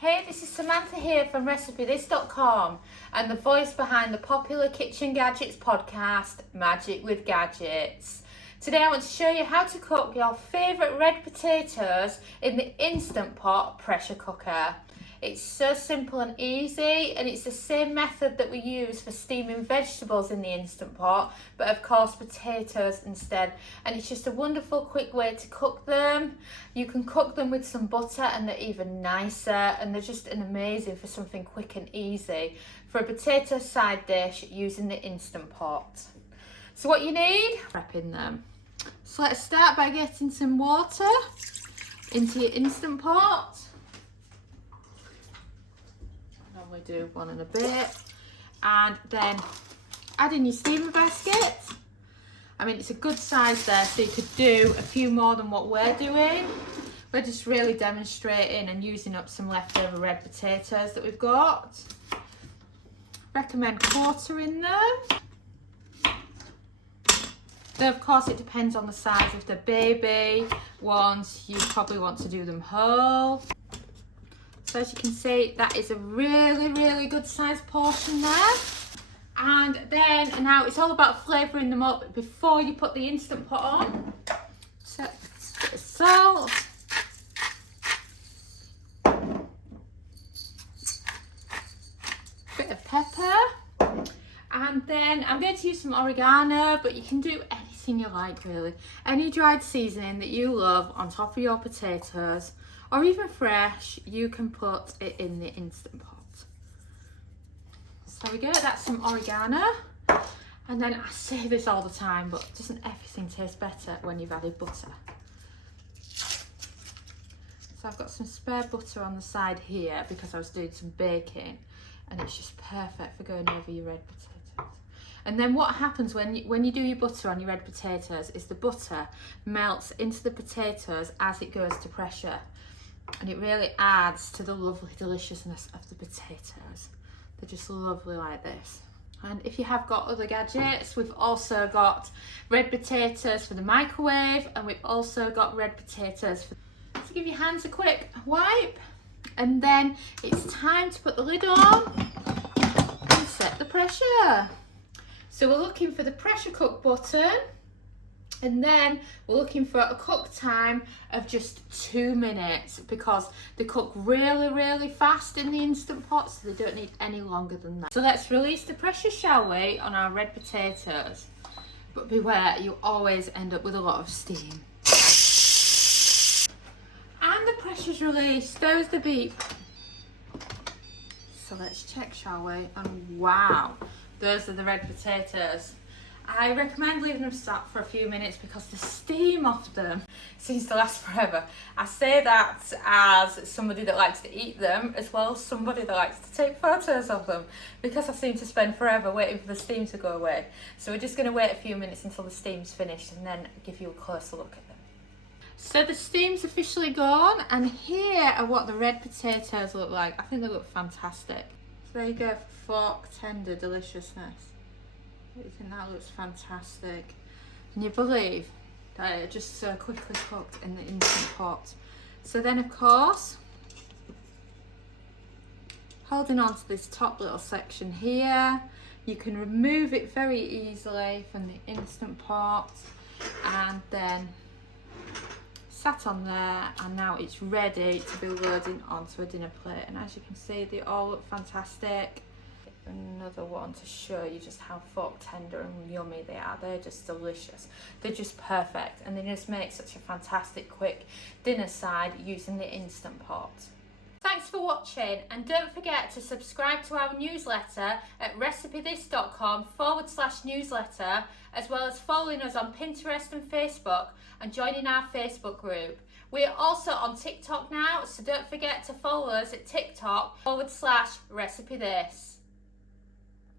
Hey, this is Samantha here from RecipeThis.com and the voice behind the popular Kitchen Gadgets podcast, Magic with Gadgets. Today I want to show you how to cook your favourite red potatoes in the Instant Pot pressure cooker. It's so simple and easy, and it's the same method that we use for steaming vegetables in the Instant Pot, but of course potatoes instead. And it's just a wonderful quick way to cook them. You can cook them with some butter and they're even nicer, and they're just amazing for something quick and easy for a potato side dish using the Instant Pot. So what you need, prepping them. So let's start by getting some water into your Instant Pot. We do one and a bit, and then add in your steamer basket. I mean, it's a good size there, so you could do a few more than what we're doing. We're just really demonstrating and using up some leftover red potatoes that we've got. Recommend quartering them. Though of course it depends on the size. If they're baby ones, you probably want to do them whole. So as you can see, that is a really good sized portion there. And then now it's all about flavouring them up before you put the Instant Pot on. So a bit of salt. Bit of pepper. And then I'm going to use some oregano, but you can do anything you like really. Any dried seasoning that you love on top of your potatoes, or even fresh, you can put it in the Instant Pot. So there we go, that's some oregano. And then I say this all the time, but doesn't everything taste better when you've added butter? So I've got some spare butter on the side here because I was doing some baking, and it's just perfect for going over your red potatoes. And then what happens when you do your butter on your red potatoes is the butter melts into the potatoes as it goes to pressure. And it really adds to the lovely deliciousness of the potatoes. They're just lovely like this. And if you have got other gadgets, we've also got red potatoes for the microwave, and we've also got red potatoes for... So give your hands a quick wipe, and then it's time to put the lid on and set the pressure. So we're looking for the pressure cook button, and then we're looking for a cook time of just 2 minutes because they cook really fast in the Instant Pot, so they don't need any longer than that. So let's release the pressure, shall we, on our red potatoes. But beware, you always end up with a lot of steam. And the pressure's released, there's the beep. So let's check, shall we? And wow, those are the red potatoes. I recommend leaving them sat for a few minutes because the steam off them seems to last forever. I say that as somebody that likes to eat them, as well as somebody that likes to take photos of them, because I seem to spend forever waiting for the steam to go away. So we're just going to wait a few minutes until the steam's finished and then give you a closer look at them. So the steam's officially gone, and here are what the red potatoes look like. I think they look fantastic. So there you go, fork tender deliciousness. I think that looks fantastic. Can you believe that it just so quickly cooked in the Instant Pot? So then of course, holding on to this top little section here, you can remove it very easily from the Instant Pot, and then sat on there, and now it's ready to be loading onto a dinner plate. And as you can see, they all look fantastic. Another one to show you just how fork tender and yummy they are. They're just delicious. They're just perfect, and they just make such a fantastic quick dinner side using the Instant Pot. Thanks for watching, and don't forget to subscribe to our newsletter at RecipeThis.com/newsletter, as well as following us on Pinterest and Facebook and joining our Facebook group. We are also on TikTok now, so don't forget to follow us at TikTok /RecipeThis.